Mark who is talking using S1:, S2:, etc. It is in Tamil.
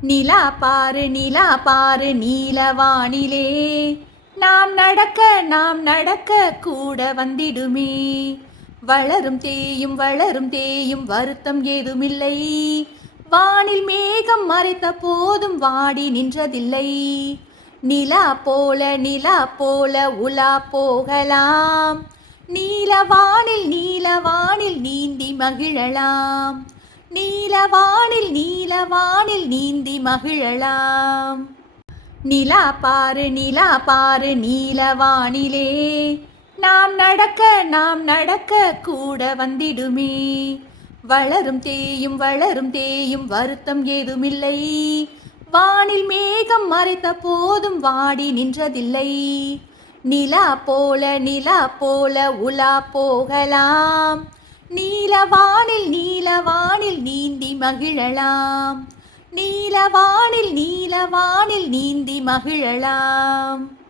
S1: நிலா பாரு நிலா பாரு நீலவானிலே. நாம் நடக்க நாம் நடக்க கூட வந்திடுமே. வளரும் தேயும் வளரும் தேயும் வருத்தம் ஏதுமில்லை. வானில் மேகம் மறைத்த போதும் வாடி நின்றதில்லை. நிலா போல நிலா போல உலா போகலாம். நீலவானில் நீலவானில் நீந்தி மகிழலாம். நீலவானில் நீலவானில் நீந்தி மகிழலாம். நிலா பாரு நிலா பாரு நீலவானிலே. நாம் நடக்க நாம் நடக்க கூட வந்திடுமே. வளரும் தேயும் வளரும் தேயும் வருத்தம் ஏதுமில்லை. வானில் மேகம் மறைத்த போதும் வாடி நின்றதில்லை. நிலா போல நிலா போல உலா போகலாம். நீலவானில் நீலவானில் நீந்தி மகிழலாம். நீலவானில் நீலவானில் நீந்தி மகிழலாம்.